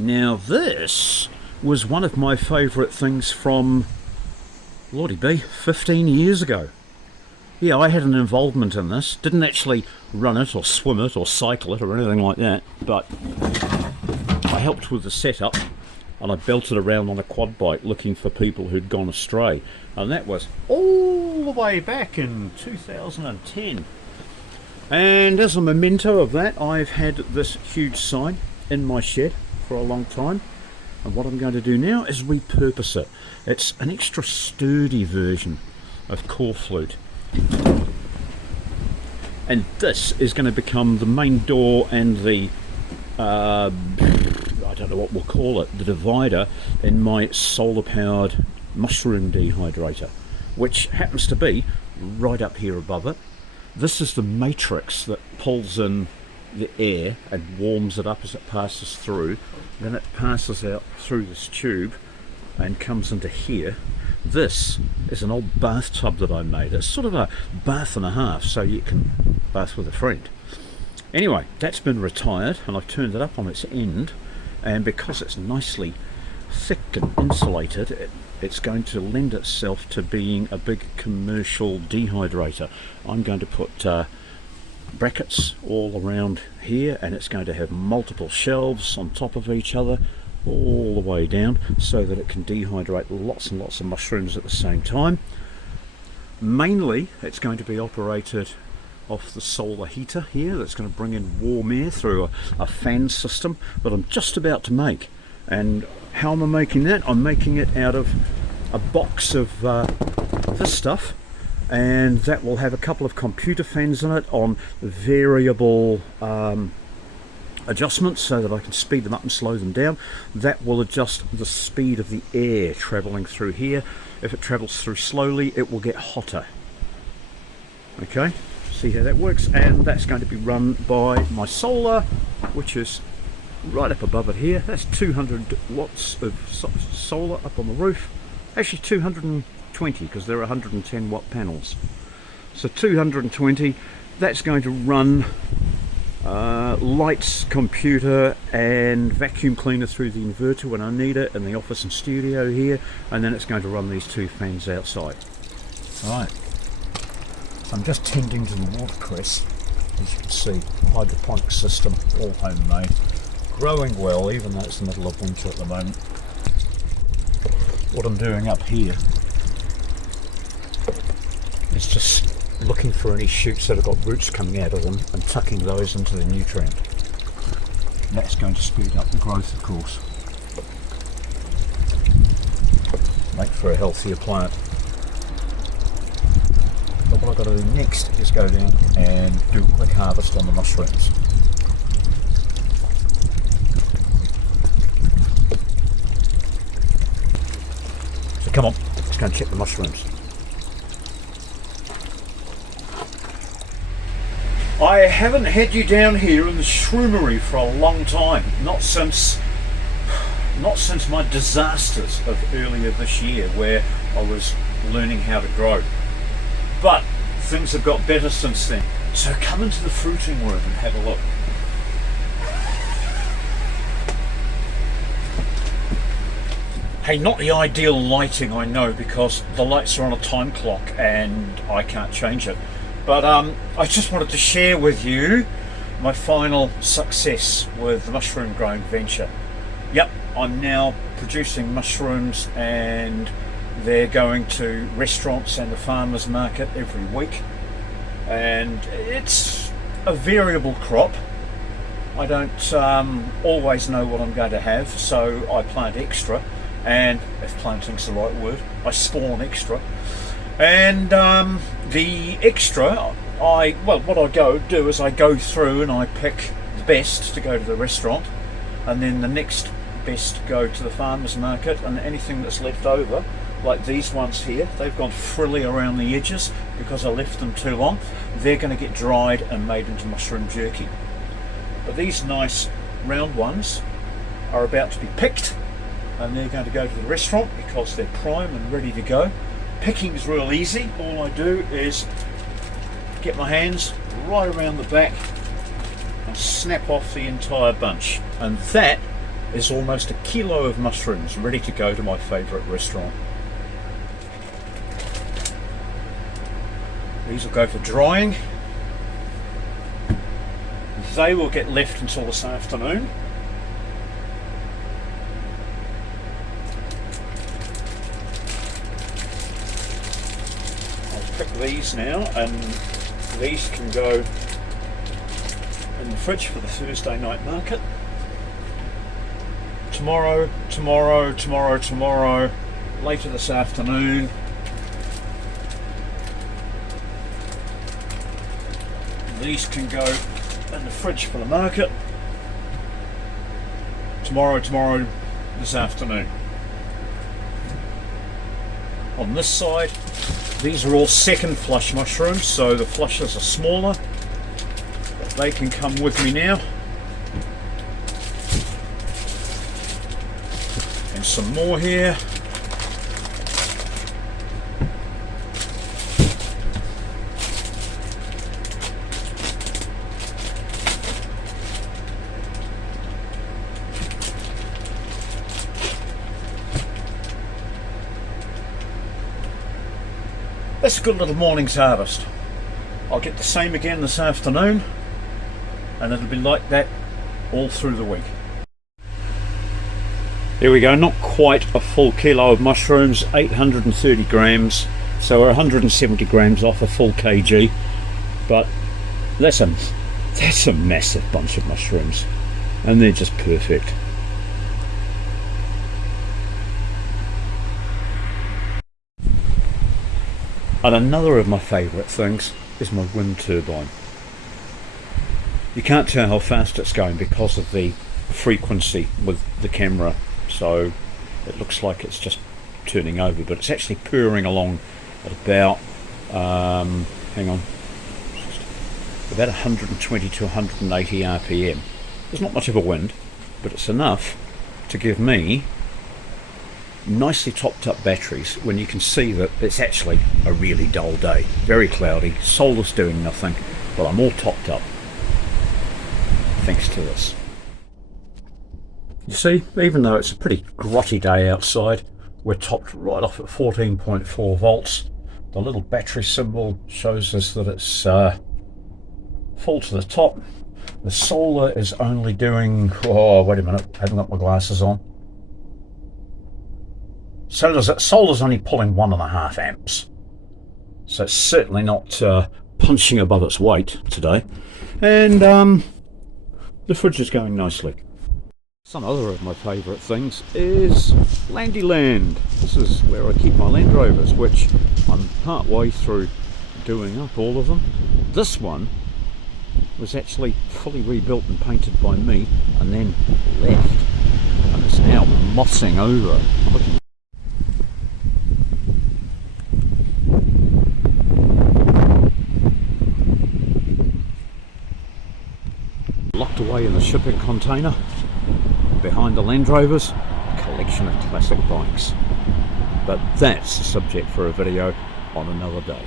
Now this was one of my favourite things from, Lordy B, 15 years ago. Yeah, I had an involvement in this. Didn't actually run it or swim it or cycle it or anything like that, but I helped with the setup and I belted around on a quad bike looking for people who'd gone astray. And that was all the way back in 2010. And as a memento of that, I've had this huge sign in my shed for a long time. And what I'm going to do now is repurpose it. It's an extra sturdy version of core flute. And this is going to become the main door and the I don't know what we'll call it, the divider in my solar powered mushroom dehydrator, which happens to be right up here above it. This is the matrix that pulls in the air and warms it up as it passes through. Then it passes out through this tube and comes into here. This is an old bathtub that I made. It's sort of a bath and a half, so you can bath with a friend. Anyway, that's been retired and I've turned it up on its end, and because it's nicely thick and insulated, it's going to lend itself to being a big commercial dehydrator. I'm going to put brackets all around here, and it's going to have multiple shelves on top of each other all the way down so that it can dehydrate lots and lots of mushrooms at the same time. Mainly it's going to be operated off the solar heater here that's going to bring in warm air through a fan system that I'm just about to make. And how am I making that? I'm making it out of a box of this stuff, and that will have a couple of computer fans in it on variable adjustments so that I can speed them up and slow them down. That will adjust the speed of the air travelling through here. If it travels through slowly, it will get hotter. Okay, see how that works? And that's going to be run by my solar, which is right up above it here. That's 200 watts of solar up on the roof. Actually 220, because there are 110 watt panels. So 220, that's going to run lights, computer and vacuum cleaner through the inverter when I need it in the office and studio here, and then it's going to run these two fans outside. Right, I'm just tending to the watercress. As you can see, hydroponic system, all homemade, growing well even though it's the middle of winter at the moment. What I'm doing up here is just looking for any shoots that have got roots coming out of them and tucking those into the nutrient. And that's going to speed up the growth, of course. Make for a healthier plant. But what I've got to do next is go down and do a quick harvest on the mushrooms. So come on, let's go and check the mushrooms. I haven't had you down here in the shroomery for a long time, not since my disasters of earlier this year where I was learning how to grow. But things have got better since then. So come into the fruiting room and have a look. Hey, not the ideal lighting, I know, because the lights are on a time clock and I can't change it. But I just wanted to share with you my final success with the mushroom growing venture. Yep, I'm now producing mushrooms and they're going to restaurants and the farmers market every week. And it's a variable crop. I don't always know what I'm going to have, so I plant extra. And if planting's the right word, I spawn extra. And the extra, what I do is I go through and I pick the best to go to the restaurant, and then the next best to go to the farmer's market, and anything that's left over, like these ones here, they've gone frilly around the edges because I left them too long. They're going to get dried and made into mushroom jerky. But these nice round ones are about to be picked, and they're going to go to the restaurant because they're prime and ready to go. Picking is real easy. All I do is get my hands right around the back and snap off the entire bunch, and that is almost a kilo of mushrooms ready to go to my favourite restaurant. These will go for drying. They will get left until this afternoon. I'll pick these now, and these can go in the fridge for the Thursday night market. Tomorrow, later this afternoon. These can go in the fridge for the market. Tomorrow, this afternoon. On this side, these are all second flush mushrooms, so the flushes are smaller. But they can come with me now. And some more here. That's a good little morning's harvest. I'll get the same again this afternoon, and it'll be like that all through the week. There we go, not quite a full kilo of mushrooms, 830 grams, so we're 170 grams off a full kg, but that's a massive bunch of mushrooms, and they're just perfect. And another of my favourite things is my wind turbine. You can't tell how fast it's going because of the frequency with the camera, so it looks like it's just turning over, but it's actually purring along at about about 120 to 180 RPM. There's not much of a wind, but it's enough to give me nicely topped up batteries when you can see that it's actually a really dull day, very cloudy, solar's doing nothing, but I'm all topped up thanks to this. You see, even though it's a pretty grotty day outside, we're topped right off at 14.4 volts. The little battery symbol shows us that it's full to the top. The solar is only doing, oh wait a minute, I haven't got my glasses on. Solar's only pulling 1.5 amps, so it's certainly not punching above its weight today. And the fridge is going nicely. Some other of my favourite things is Landyland. This is where I keep my Land Rovers, which I'm part way through doing up all of them. This one was actually fully rebuilt and painted by me and then left, and it's now mossing over. Locked away in the shipping container behind the Land Rovers, a collection of classic bikes. But that's a subject for a video on another day.